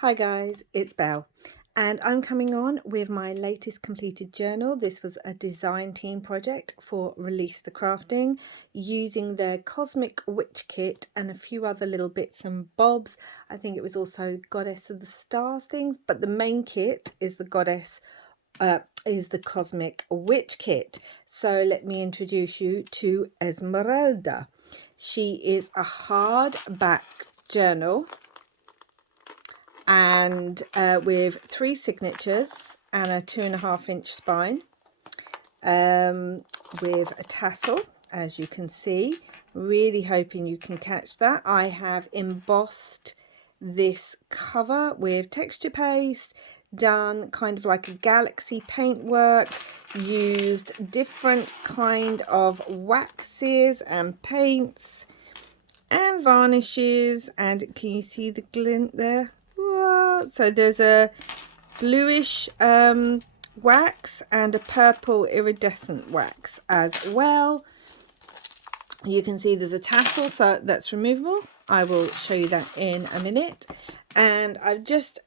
Hi guys, it's Belle and I'm coming on with my latest completed journal. This was a design team project for Release the Crafting using their Cosmic Witch Kit and a few other little bits and bobs. I think it was also Goddess of the Stars things, but the main kit is the Cosmic Witch Kit. So let me introduce you to Esmeralda. She is a hardback journal and with 3 signatures and a 2.5-inch spine, with a tassel, as you can see. Really hoping you can catch that. I have embossed this cover with texture paste, done kind of like a galaxy paintwork, used different kind of waxes and paints and varnishes, and can you see the glint there? Whoa. So there's a bluish wax and a purple iridescent wax as well. You can see there's a tassel, so that's removable. I will show you that in a minute. And I've just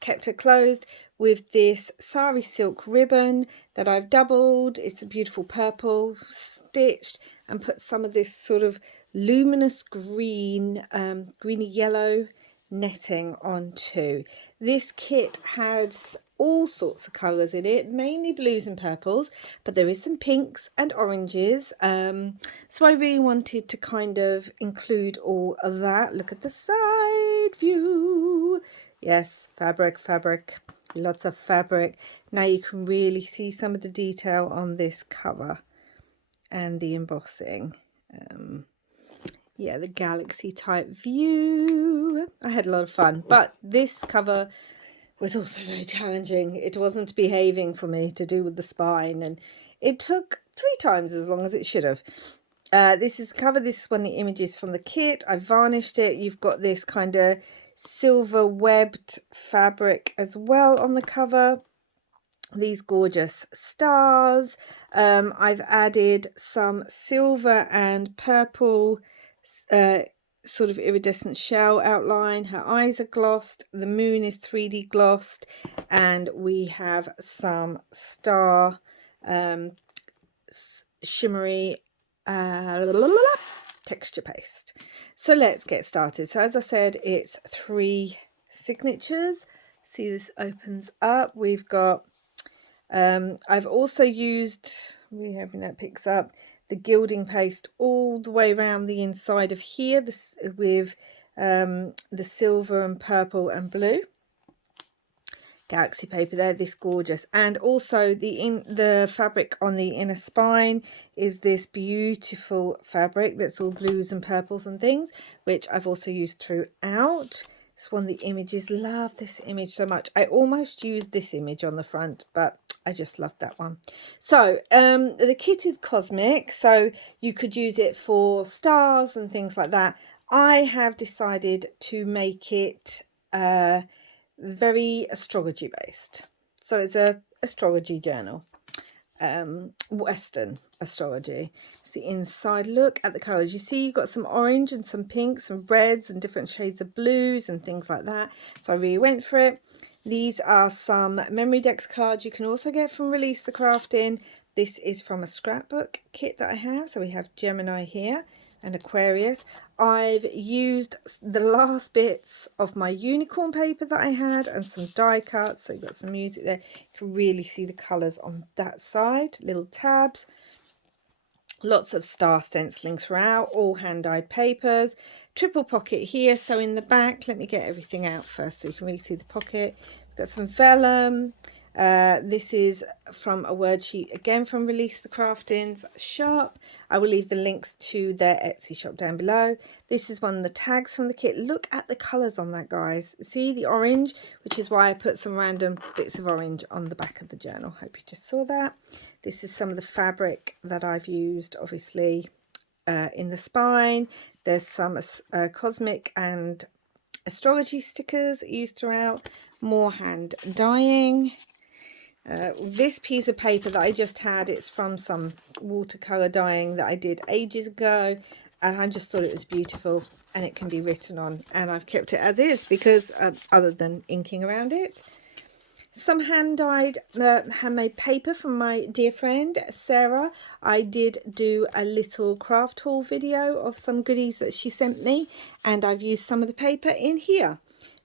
kept it closed with this sari silk ribbon that I've doubled. It's a beautiful purple, stitched, and put some of this sort of luminous green, greeny yellow netting onto. This kit has all sorts of colours in it, mainly blues and purples, but there is some pinks and oranges, so I really wanted to kind of include all of that. Look at the side view. Yes, fabric, lots of fabric. Now you can really see some of the detail on this cover and the embossing. Yeah, the galaxy type view. I had a lot of fun, but this cover was also very challenging. It wasn't behaving for me to do with the spine, and it took 3 times as long as it should have. This is the cover. This is one of the images from the kit. I varnished it. You've got this kind of silver webbed fabric as well on the cover. These gorgeous stars. I've added some silver and purple sort of iridescent shell outline. Her eyes are glossed, the moon is 3D glossed, and we have some star shimmery texture paste. So let's get started. So as I said, it's 3 signatures. See, this opens up. We've got I've also used, we're hoping that picks up, the gilding paste all the way around the inside of here, this with the silver and purple and blue galaxy paper there, this gorgeous. And also the fabric on the inner spine is this beautiful fabric that's all blues and purples and things, which I've also used throughout. It's one of the images. Love this image so much. I almost used this image on the front, but I just love that one. So the kit is cosmic, so you could use it for stars and things like that. I have decided to make it very astrology based. So it's a astrology journal, Western astrology. It's the inside look at the colors. You see you've got some orange and some pinks and reds and different shades of blues and things like that. So I really went for it. These are some memory decks cards you can also get from Release the Crafting. This is from a scrapbook kit that I have. So we have Gemini here and Aquarius. I've used the last bits of my unicorn paper that I had and some die cuts. So you've got some music there. You can really see the colours on that side. Little tabs. Lots of star stenciling throughout, all hand-dyed papers. Triple pocket here, so in the back, let me get everything out first so you can really see the pocket. We've got some vellum. This is from a word sheet, again from Release the Crafting's shop. I will leave the links to their Etsy shop down below. This is one of the tags from the kit. Look at the colours on that, guys. See the orange, which is why I put some random bits of orange on the back of the journal. Hope you just saw that. This is some of the fabric that I've used, obviously, in the spine. There's some cosmic and astrology stickers used throughout. More hand dyeing. This piece of paper that I just had, it's from some watercolor dyeing that I did ages ago, and I just thought it was beautiful, and it can be written on, and I've kept it as is because other than inking around it. Some hand-dyed handmade paper from my dear friend Sarah. I did do a little craft haul video of some goodies that she sent me, and I've used some of the paper in here.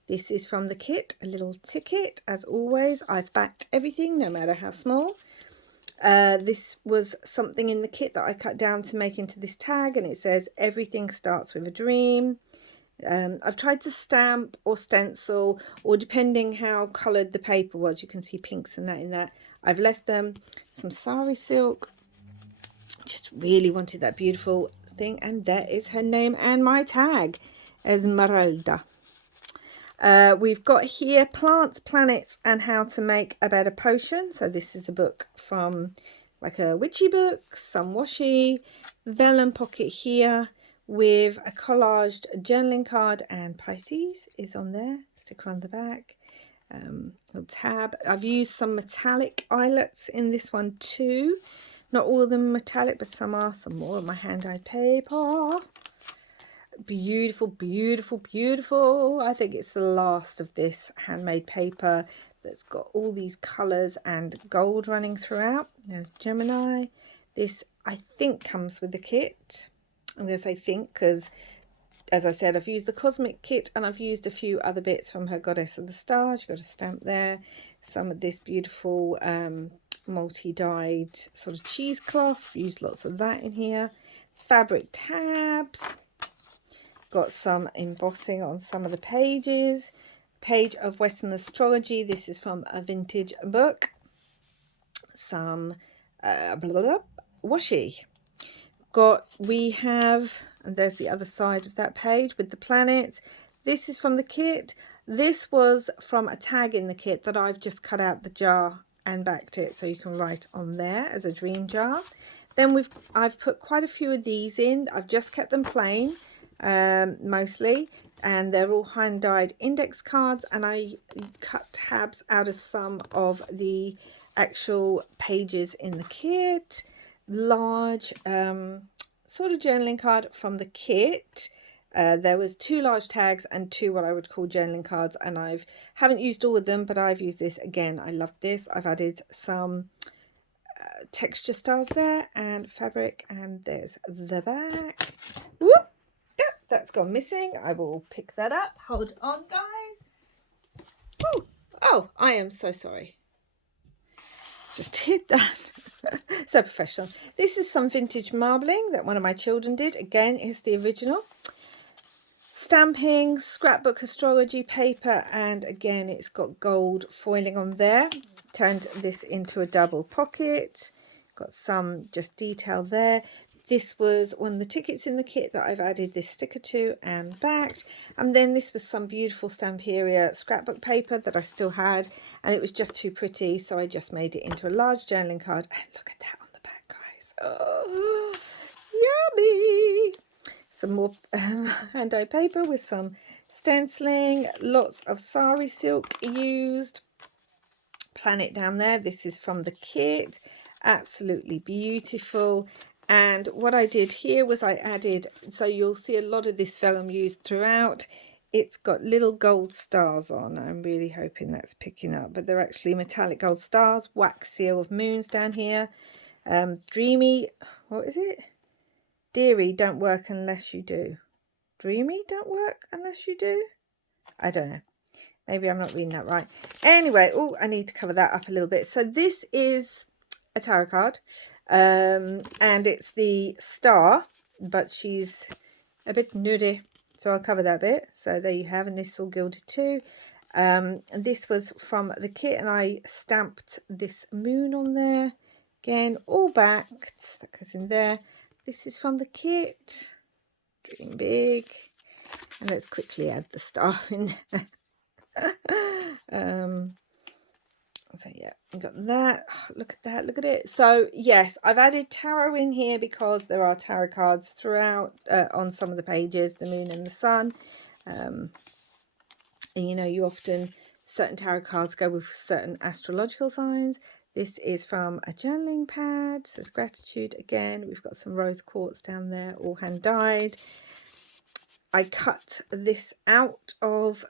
This is from the kit, a little ticket. As always, I've backed everything, no matter how small. This was something in the kit that I cut down to make into this tag, and it says everything starts with a dream. I've tried to stamp or stencil, or depending how coloured the paper was, you can see pinks and that in that. I've left them. Some sari silk. Just really wanted that beautiful thing, and there is her name and my tag, Esmeralda. We've got here Plants, Planets and How to Make a Better Potion. So this is a book from like a witchy book, some washi, vellum pocket here with a collaged journaling card, and Pisces is on there, sticker on the back, little tab. I've used some metallic eyelets in this one too. Not all of them metallic, but some are. Some more of my hand-dyed paper. Beautiful, beautiful, beautiful. I think it's the last of this handmade paper that's got all these colours and gold running throughout. There's Gemini. This I think comes with the kit. I'm going to say think because, as I said, I've used the Cosmic kit and I've used a few other bits from her Goddess of the Stars. You've got a stamp there. Some of this beautiful multi-dyed sort of cheesecloth. Used lots of that in here. Fabric tabs. Got some embossing on some of the pages. Page of Western Astrology. This is from a vintage book. Some washi. We have, and there's the other side of that page with the planets. This is from the kit. This was from a tag in the kit that I've just cut out the jar and backed it, so you can write on there as a dream jar. Then I've put quite a few of these in. I've just kept them plain, mostly, and they're all hand dyed index cards, and I cut tabs out of some of the actual pages in the kit. Large sort of journaling card from the kit. There was 2 large tags and 2 what I would call journaling cards, and haven't used all of them, but I've used this again. I love this. I've added some texture stars there and fabric, and there's the back. Whoop! Yep, that's gone missing. I will pick that up. Hold on, guys. Oh, I am so sorry. Just hit that. So professional. This is some vintage marbling that one of my children did. Again, is the original. Stamping, scrapbook astrology paper, and again it's got gold foiling on there. Turned this into a double pocket. Got some just detail there. This was one of the tickets in the kit that I've added this sticker to and backed. And then this was some beautiful Stamperia scrapbook paper that I still had, and it was just too pretty, so I just made it into a large journaling card. And look at that on the back, guys. Oh, yummy! Some more hand-dyed paper with some stenciling. Lots of sari silk used. Planet down there. This is from the kit. Absolutely beautiful. And what I did here was I added, so you'll see a lot of this vellum used throughout. It's got little gold stars on. I'm really hoping that's picking up, but they're actually metallic gold stars. Wax seal of moons down here. Dreamy, what is it? Deary don't work unless you do. Dreamy don't work unless you do? I don't know. Maybe I'm not reading that right. Anyway, oh, I need to cover that up a little bit. So this is a tarot card. And it's the star, but she's a bit nudie, so I'll cover that bit. So there you have, and this is all gilded too. And this was from the kit, and I stamped this moon on there. Again, all backed. That goes in there. This is from the kit. Dream big. And let's quickly add the star in there. So yeah, you got that. Oh, look at that, look at it. So yes, I've added tarot in here because there are tarot cards throughout on some of the pages, the moon and the sun. And you know, you often, certain tarot cards go with certain astrological signs. This is from a journaling pad. Says gratitude again. We've got some rose quartz down there, all hand dyed. I cut this out of,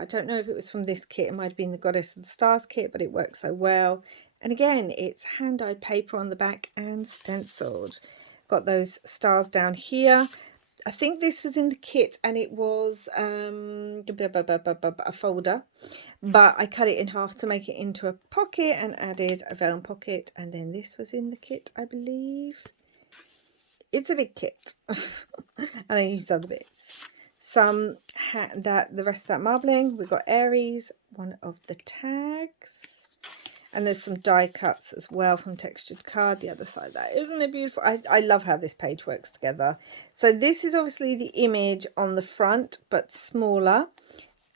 I don't know if it was from this kit. It might have been the Goddess of the Stars kit, but it works so well. And again, it's hand dyed paper on the back and stenciled. Got those stars down here. I think this was in the kit and it was a folder, but I cut it in half to make it into a pocket and added a vellum pocket. And then this was in the kit, I believe. It's a big kit and I used other bits. Some the rest of that marbling. We've got Aries, one of the tags. And there's some die cuts as well from textured card. The other side of that. Isn't it beautiful? I love how this page works together. So this is obviously the image on the front, but smaller.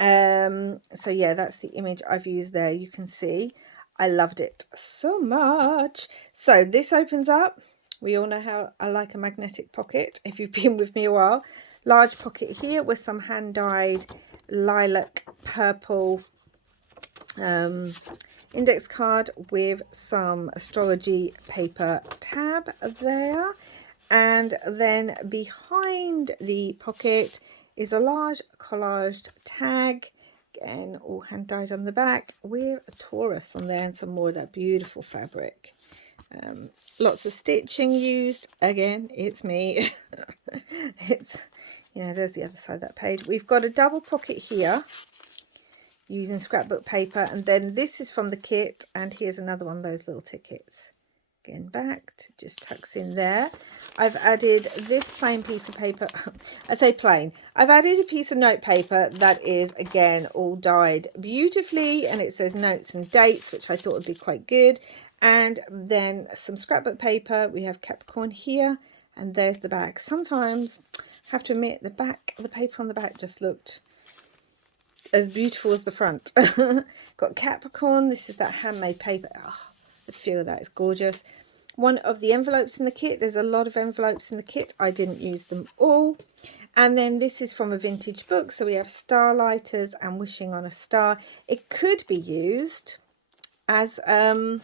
So yeah, that's the image I've used there. You can see I loved it so much. So this opens up. We all know how I like a magnetic pocket if you've been with me a while. Large pocket here with some hand dyed lilac purple index card with some astrology paper tab there. And then behind the pocket is a large collaged tag, again all hand dyed on the back with a Taurus on there and some more of that beautiful fabric. Lots of stitching used. Again, it's me. It's, you know, there's the other side of that page. We've got a double pocket here using scrapbook paper, and then this is from the kit, and here's another one of those little tickets. Again, back to just tucks in there. I've added this plain piece of paper. I say plain. I've added a piece of note paper that is, again, all dyed beautifully, and it says notes and dates, which I thought would be quite good. And then some scrapbook paper. We have Capricorn here, and there's the back. Sometimes, I have to admit, the paper on the back just looked as beautiful as the front. Got Capricorn. This is that handmade paper. Oh, the feel of that is gorgeous. One of the envelopes in the kit. There's a lot of envelopes in the kit. I didn't use them all. And then this is from a vintage book. So we have Starlighters and Wishing on a Star. It could be used as a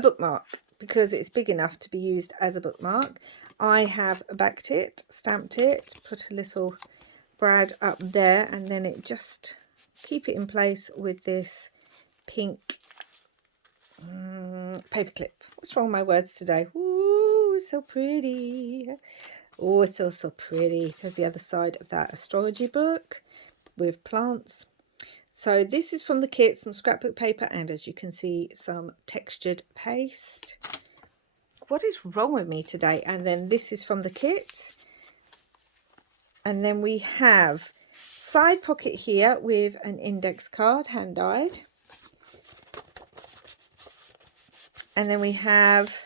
bookmark because it's big enough to be used as a bookmark. I have backed it, stamped it, put a little brad up there, and then it just keep it in place with this pink paper clip. What's wrong with my words today? Ooh, so pretty. Oh, it's also pretty. There's the other side of that astrology book with plants. So this is from the kit, some scrapbook paper, and as you can see, some textured paste. What is wrong with me today? And then this is from the kit. And then we have side pocket here with an index card, hand dyed. And then we have,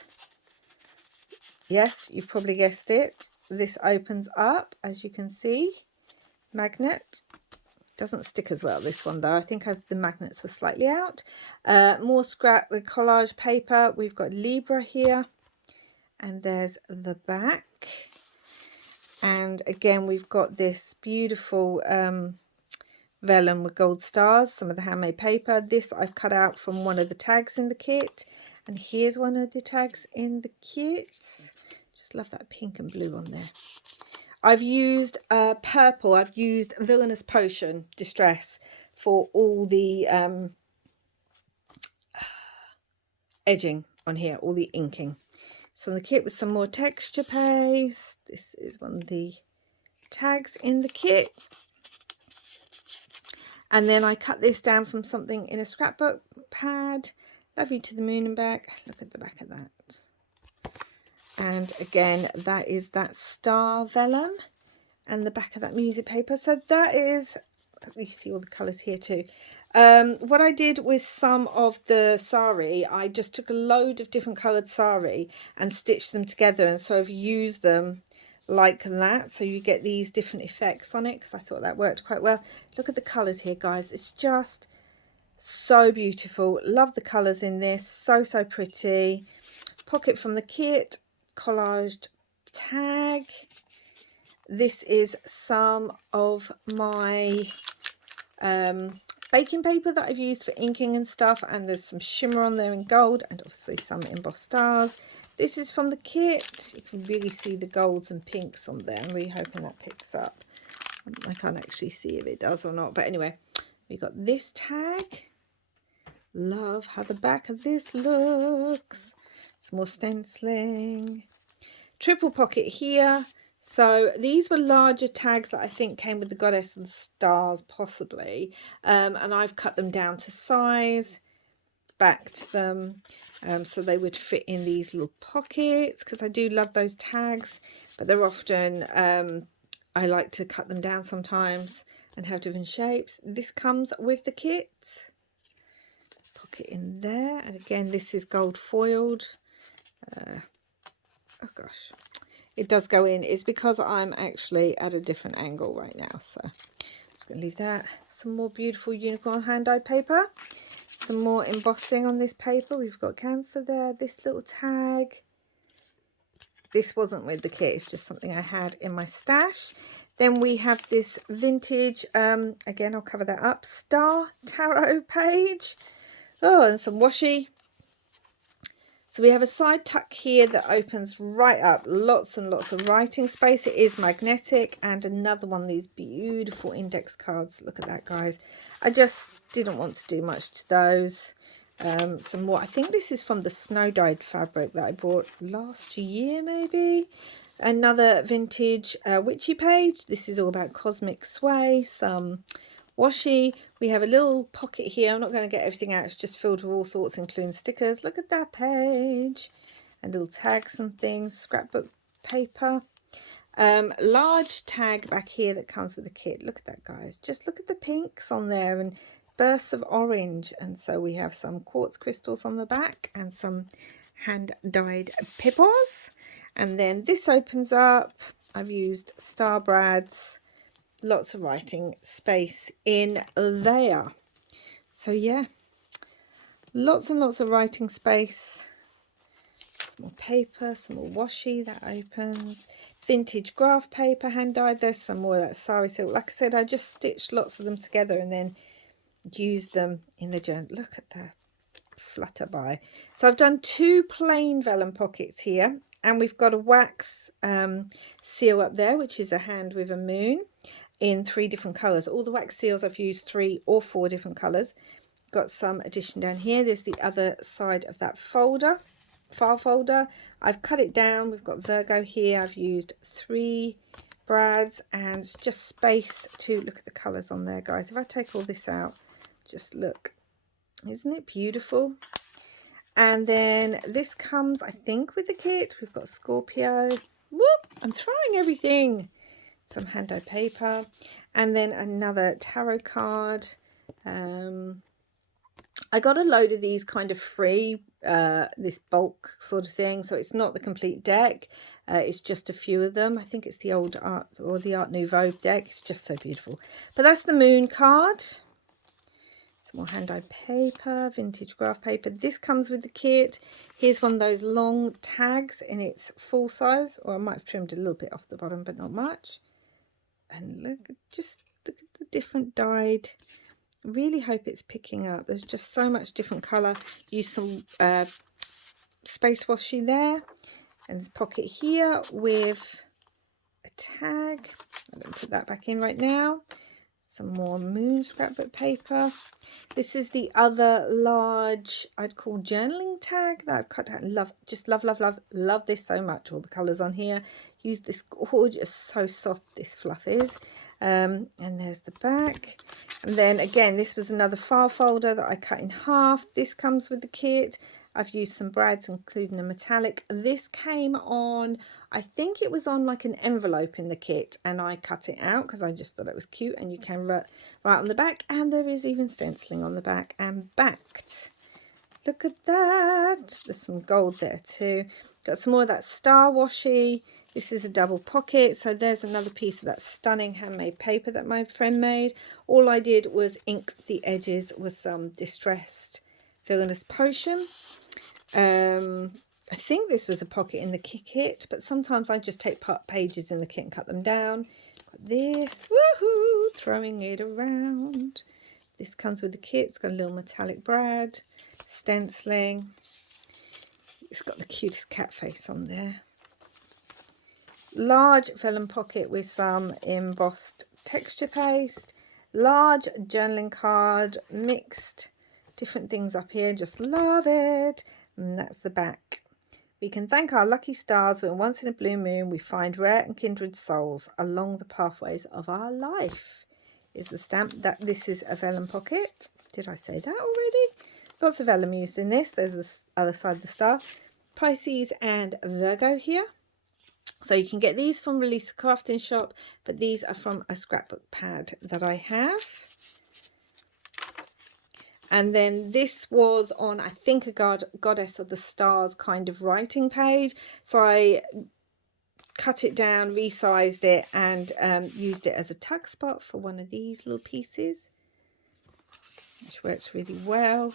yes, you've probably guessed it. This opens up, as you can see, magnet. Doesn't stick as well, this one, though. I think the magnets were slightly out. More scrap with collage paper. We've got Libra here. And there's the back. And again, we've got this beautiful vellum with gold stars. Some of the handmade paper. This I've cut out from one of the tags in the kit. And here's one of the tags in the kit. Just love that pink and blue on there. I've used purple. I've used Villainous Potion Distress for all the edging on here, all the inking. So in the kit with some more texture paste. This is one of the tags in the kit. And then I cut this down from something in a scrapbook pad. Love You to the Moon and Back. Look at the back of that. And again, that is that star vellum and the back of that music paper. So that is, you see all the colours here too. What I did with some of the sari, I just took a load of different coloured sari and stitched them together and sort of used them like that. So you get these different effects on it because I thought that worked quite well. Look at the colours here, guys. It's just so beautiful. Love the colours in this. So, so pretty. Pocket from the kit. Collaged tag. This is some of my baking paper that I've used for inking and stuff, and there's some shimmer on there in gold, and obviously some embossed stars. This is from the kit. You can really see the golds and pinks on there. I'm really hoping that picks up. I can't actually see if it does or not, but anyway, we got this tag. Love how the back of this looks. Some more stenciling. Triple pocket here. So these were larger tags that I think came with the goddess and the stars possibly, and I've cut them down to size, backed them so they would fit in these little pockets, because I do love those tags, but they're often I like to cut them down sometimes and have different shapes. This comes with the kit. Pocket in there, and again this is gold foiled. Oh gosh, it does go in. It's because I'm actually at a different angle right now, so I'm just going to leave that. Some more beautiful unicorn hand-dyed paper. Some more embossing on this paper. We've got Cancer there. This little tag. This wasn't with the kit. It's just something I had in my stash. Then we have this vintage, again, I'll cover that up, star tarot page. Oh, and some washi. So we have a side tuck here that opens right up. Lots and lots of writing space. It is magnetic. And another one of these beautiful index cards. Look at that, guys. I just didn't want to do much to those. Some more. I think this is from the snow dyed fabric that I bought last year, maybe. Another vintage witchy page. This is all about cosmic sway. Some washi. We have a little pocket here. I'm not going to get everything out. It's just filled with all sorts, including stickers. Look at that page. And little tags and things. Scrapbook paper. Large tag back here that comes with the kit. Look at that, guys. Just look at the pinks on there and bursts of orange. And so we have some quartz crystals on the back and some hand-dyed pippos. And then this opens up. I've used star brads. Lots of writing space in there. So yeah, lots and lots of writing space. Some more paper, some more washi that opens. Vintage graph paper, hand dyed. There's some more of that sari silk. Like I said, I just stitched lots of them together and then used them in the journal. Look at the flutter by. So I've done 2 plain vellum pockets here, and we've got a wax seal up there, which is a hand with a moon, in 3 different colours. All the wax seals I've used 3 or 4 different colours. Got some addition down here. There's the other side of that folder, file folder. I've cut it down. We've got Virgo here. I've used 3 brads and just space to look at the colours on there, guys. If I take all this out, just look. Isn't it beautiful? And then this comes, I think, with the kit. We've got Scorpio. Whoop! I'm throwing everything. Some hand-dyed paper, and then another tarot card. I got a load of these kind of free, this bulk sort of thing, so it's not the complete deck. It's just a few of them. I think it's the old art or the Art Nouveau deck. It's just so beautiful. But that's the moon card. Some more hand-dyed paper, vintage graph paper. This comes with the kit. Here's one of those long tags in its full size, or I might have trimmed a little bit off the bottom, but not much. And look, just look at the different dyed. Really hope it's picking up. There's just so much different colour. Use some space washi there. And this pocket here with a tag. I'm going to put that back in right now. Some more moon scrapbook paper. This is the other large, I'd call journaling tag that I've cut out. Love, just love, love, love, love this so much. All the colours on here. Use this gorgeous, so soft this fluff is. And there's the back. And then again, this was another file folder that I cut in half. This comes with the kit. I've used some brads, including a metallic. This came on, I think it was on like an envelope in the kit, and I cut it out because I just thought it was cute. And you can write on the back, and there is even stenciling on the back and backed. Look at that. There's some gold there too. Got some more of that star washi. This is a double pocket. So there's another piece of that stunning handmade paper that my friend made. All I did was ink the edges with some distressed villainous potion. I think this was a pocket in the kit, but sometimes I just take pages in the kit and cut them down. Got this, woohoo, throwing it around. This comes with the kit. It's got a little metallic brad, stenciling. It's got the cutest cat face on there. Large vellum pocket with some embossed texture paste. Large journaling card, mixed different things up here. Just love it. And that's the back. We can thank our lucky stars when once in a blue moon we find rare and kindred souls along the pathways of our life. Is the stamp. That this is a vellum pocket. Did I say that already? Lots of vellum used in this. There's the other side of the star. Pisces and Virgo here. So you can get these from Release Crafting Shop, but these are from a scrapbook pad that I have. And then this was on, I think, a Goddess of the Stars kind of writing page. So I cut it down, resized it, and used it as a tuck spot for one of these little pieces, which works really well.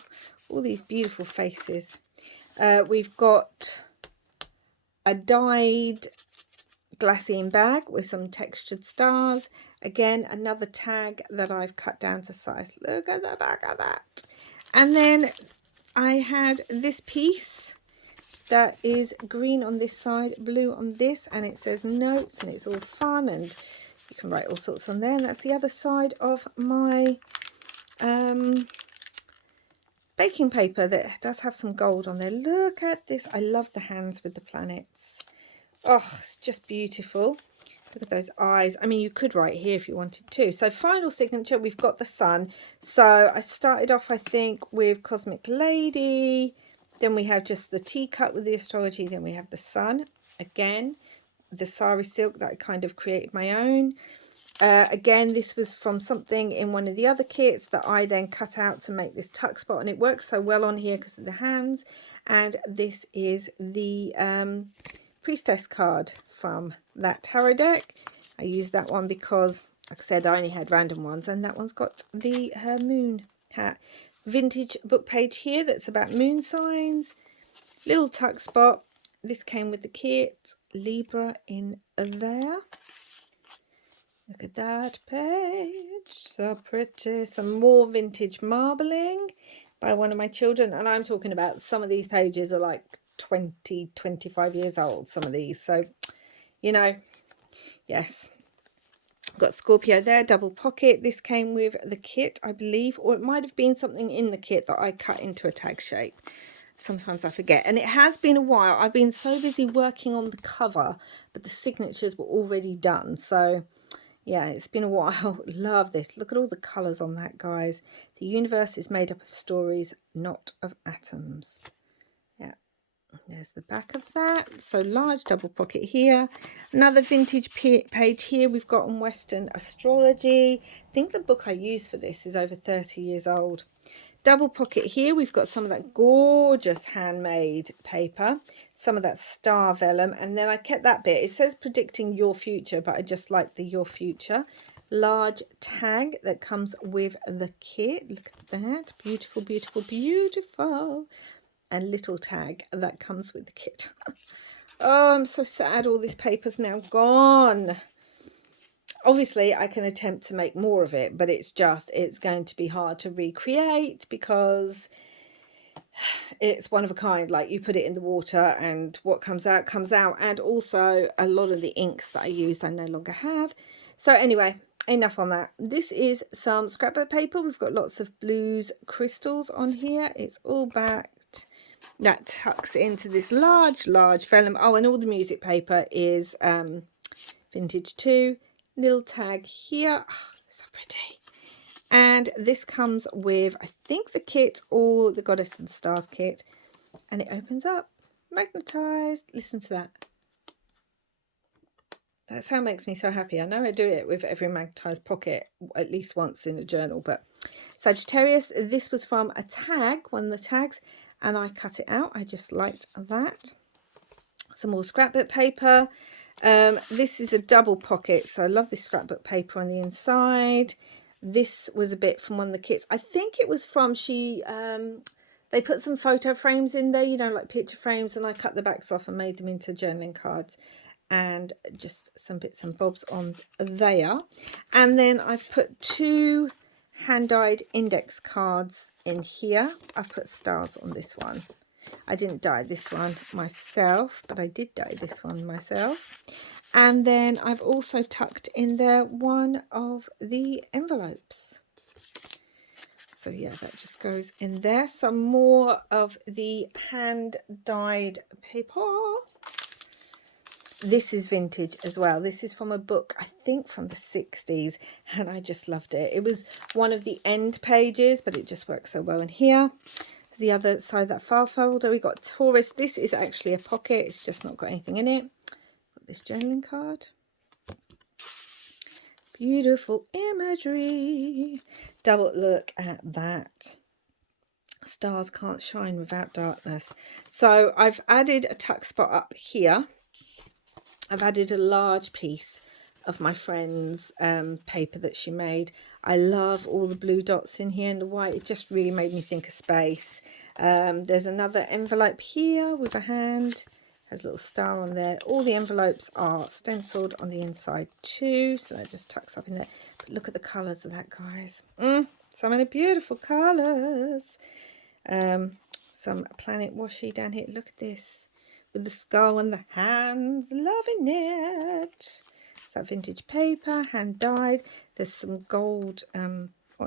All these beautiful faces. We've got a dyed glassine bag with some textured stars. Again, another tag that I've cut down to size. Look at the back of that. And then I had this piece that is green on this side, blue on this, and it says notes, and it's all fun, and you can write all sorts on there. And that's the other side of my baking paper that does have some gold on there. Look at this. I love the hands with the planets. Oh, it's just beautiful. Look at those eyes. I mean, you could write here if you wanted to. So final signature, we've got the sun. So I started off, I think, with Cosmic Lady. Then we have just the teacup with the astrology. Then we have the sun. Again, the sari silk that I kind of created my own. Again, this was from something in one of the other kits that I then cut out to make this tuck spot. And it works so well on here because of the hands. And this is the Priestess card from that tarot deck. I used that one because, like I said, I only had random ones, and that one's got her moon hat. Vintage book page here that's about moon signs. Little tuck spot. This came with the kit. Libra in there. Look at that page. So pretty. Some more vintage marbling by one of my children, and I'm talking about some of these pages are like 25 years old, some of these. So, you know, yes. Got Scorpio there, double pocket. This came with the kit, I believe, or it might have been something in the kit that I cut into a tag shape. Sometimes I forget, and it has been a while. I've been so busy working on the cover, but the signatures were already done. So yeah, it's been a while. Love this. Look at all the colors on that, guys. The universe is made up of stories, not of atoms. Yeah. There's the back of that. So large double pocket here. Another vintage page here we've got on Western astrology. I think the book I used for this is over 30 years old. Double pocket here. We've got some of that gorgeous handmade paper. Some of that star vellum. And then I kept that bit. It says predicting your future, but I just like the your future. Large tag that comes with the kit. Look at that. Beautiful, beautiful, beautiful. And little tag that comes with the kit. Oh, I'm so sad all this paper's now gone. Obviously I can attempt to make more of it, but it's going to be hard to recreate because it's one of a kind. Like, you put it in the water and what comes out comes out. And also a lot of the inks that I used I no longer have. So anyway, enough on that. This is some scrapbook paper. We've got lots of blues crystals on here. It's all backed. That tucks into this large vellum. Oh, and all the music paper is vintage too. Little tag here. Oh, so pretty. And this comes with, I think, the kit or the Goddess and Stars kit. And it opens up. Magnetized. Listen to that. That sound makes me so happy. I know I do it with every magnetized pocket at least once in a journal. But Sagittarius, this was from a tag, one of the tags. And I cut it out. I just liked that. Some more scrapbook paper. This is a double pocket. So I love this scrapbook paper on the inside. This was a bit from one of the kits. I think it was from they put some photo frames in there, you know, like picture frames. And I cut the backs off and made them into journaling cards. And just some bits and bobs on there. And then I've put two hand-dyed index cards in here. I've put stars on this one. I didn't dye this one myself, but I did dye this one myself. And then I've also tucked in there one of the envelopes. So yeah, that just goes in there. Some more of the hand-dyed paper. This is vintage as well. This is from a book, I think from the 60s, and I just loved it. It was one of the end pages, but it just works so well in here. There's the other side of that file folder. We got Taurus. This is actually a pocket. It's just not got anything in it. Got this journaling card. Beautiful imagery. Double look at that. Stars can't shine without darkness. So I've added a tuck spot up here. I've added a large piece of my friend's paper that she made. I love all the blue dots in here and the white. It just really made me think of space. There's another envelope here with a hand. Has a little star on there. All the envelopes are stenciled on the inside too. So that just tucks up in there. But look at the colours of that, guys. So many beautiful colours. Some planet washi down here. Look at this. With the skull and the hands, loving it. It's that vintage paper, hand dyed. There's some gold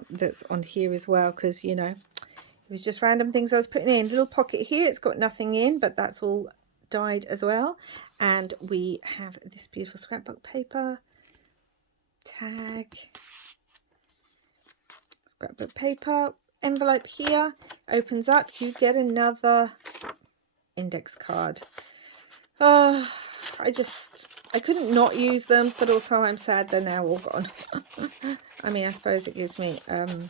that's on here as well, because you know, it was just random things I was putting in. Little pocket here, it's got nothing in, but that's all dyed as well. And we have this beautiful scrapbook paper, tag, scrapbook paper, envelope here, opens up, you get another index card. Oh, I couldn't not use them, but also I'm sad they're now all gone. I mean, I suppose it gives me an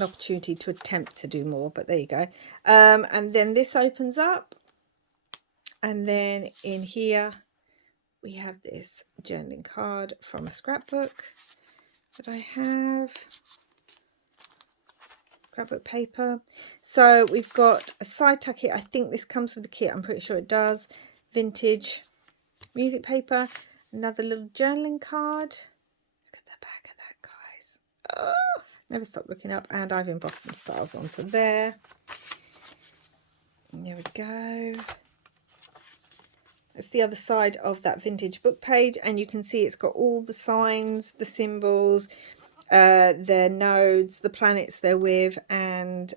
opportunity to attempt to do more, but there you go. And then this opens up, and then in here we have this journaling card from a scrapbook that I have. Scrapbook paper. So we've got a side tuck here. I think this comes with the kit. I'm pretty sure it does. Vintage music paper. Another little journaling card. Look at the back of that, guys. Oh, never stop looking up. And I've embossed some stars onto there. And there we go. That's the other side of that vintage book page. And you can see it's got all the signs, the symbols, their nodes, the planets they're with, and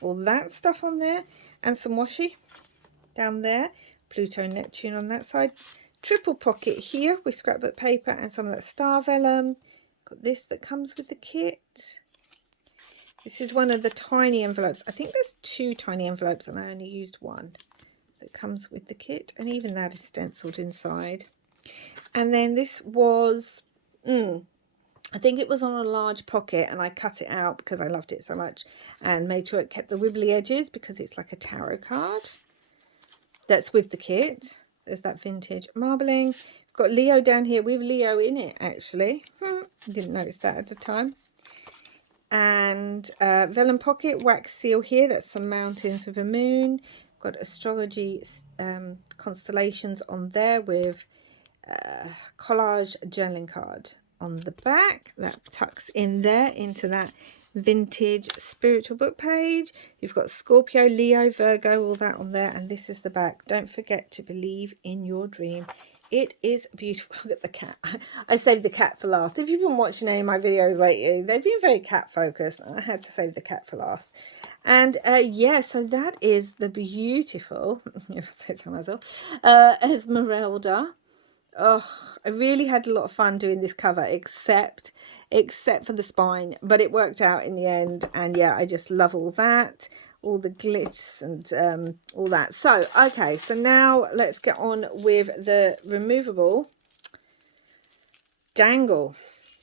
all that stuff on there, and some washi down there, Pluto and Neptune on that side. Triple pocket here with scrapbook paper and some of that star vellum. Got this that comes with the kit. This is one of the tiny envelopes. I think there's 2 tiny envelopes and I only used one that comes with the kit, and even that is stenciled inside. And then this was I think it was on a large pocket, and I cut it out because I loved it so much and made sure it kept the wibbly edges because it's like a tarot card that's with the kit. There's that vintage marbling. We've got Leo down here with Leo in it, actually. Didn't notice that at the time. And vellum pocket, wax seal here. That's some mountains with a moon. Got astrology constellations on there with collage journaling card on the back. That tucks in there into that vintage spiritual book page. You've got Scorpio, Leo, Virgo, all that on there, and this is the back. Don't forget to believe in your dream. It is beautiful. Look at the cat. I saved the cat for last. If you've been watching any of my videos lately, they've been very cat focused. I had to save the cat for last. And yeah, so that is the beautiful, if I say so myself, Esmeralda. Oh, I really had a lot of fun doing this cover, except for the spine, but it worked out in the end. And yeah, I just love all that, all the glitz and all that. So okay, so now let's get on with the removable dangle.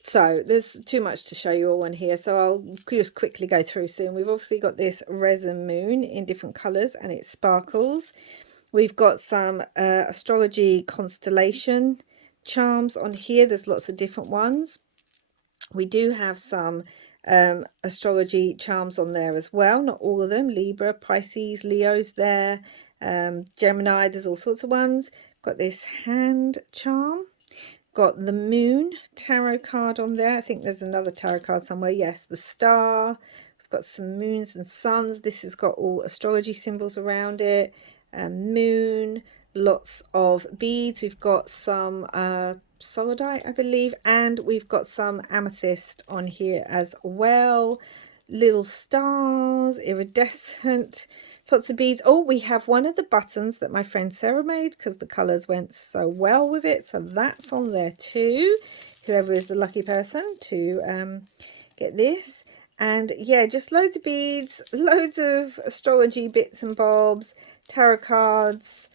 So there's too much to show you all in here, so I'll just quickly go through soon. We've obviously got this resin moon in different colors and it sparkles. We've got some astrology constellation charms on here. There's lots of different ones. We do have some astrology charms on there as well. Not all of them. Libra, Pisces, Leo's there. Gemini, there's all sorts of ones. Got this hand charm. got the Moon tarot card on there. I think there's another tarot card somewhere. Yes, the Star. We've got some moons and suns. This has got all astrology symbols around it. Moon, lots of beads. We've got some sodalite, I believe, and we've got some amethyst on here as well. Little stars, iridescent, lots of beads. Oh, we have one of the buttons that my friend Sarah made because the colours went so well with it, so that's on there too. Whoever is the lucky person to get this. And yeah, just loads of beads, loads of astrology bits and bobs, tarot cards,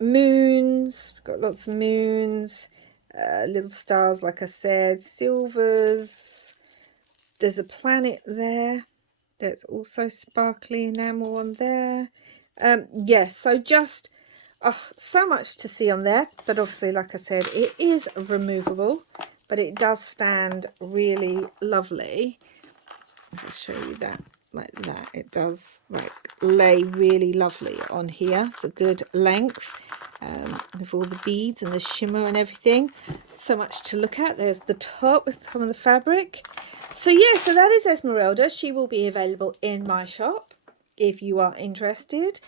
moons. We've got lots of moons, little stars, like I said, silvers. There's a planet there. There's also sparkly enamel on there. Yeah, so just so much to see on there. But obviously, like I said, it is removable, but it does stand really lovely. I'll show you that like that. It does like lay really lovely on here. It's a good length with all the beads and the shimmer and everything. So much to look at. There's the top with some of the fabric. So yeah, so that is Esmeralda. She will be available in my shop if you are interested.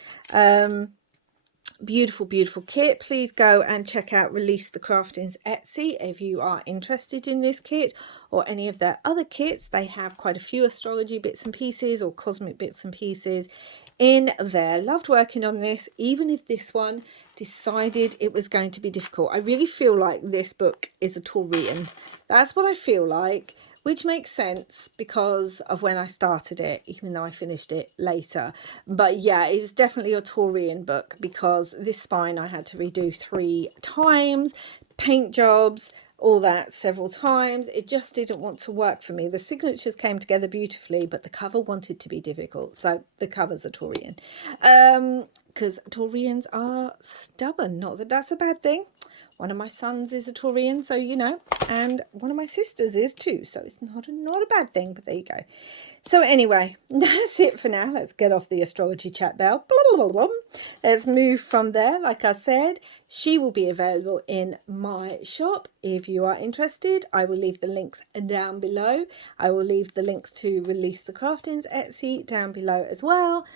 Beautiful, beautiful kit. Please go and check out Release the Crafting's Etsy if you are interested in this kit or any of their other kits. They have quite a few astrology bits and pieces or cosmic bits and pieces in there. Loved working on this, even if this one decided it was going to be difficult. I really feel like this book is a Taurian. That's what I feel like, which makes sense because of when I started it, even though I finished it later. But yeah, it's definitely a Taurian book because this spine I had to redo 3 times, paint jobs, all that several times. It just didn't want to work for me. The signatures came together beautifully, but the cover wanted to be difficult. So the cover's a Taurian. Because Taurians are stubborn. Not that that's a bad thing. One of my sons is a Taurian, so you know, and one of my sisters is too, so it's not a bad thing, but there you go. So anyway, that's it for now. Let's get off the astrology chat bell. Let's move from there. Like I said, she will be available in my shop if you are interested. I will leave the links down below. I will leave the links to Release the Crafting's Etsy down below as well.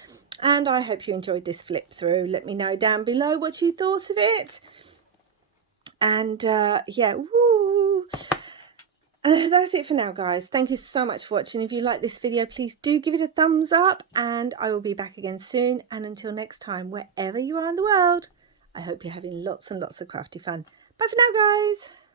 And I hope you enjoyed this flip through. Let me know down below what you thought of it. And yeah, woo. That's it for now, guys. Thank you so much for watching. If you like this video, please do give it a thumbs up, and I will be back again soon. And until next time, wherever you are in the world, I hope you're having lots and lots of crafty fun. Bye for now, guys.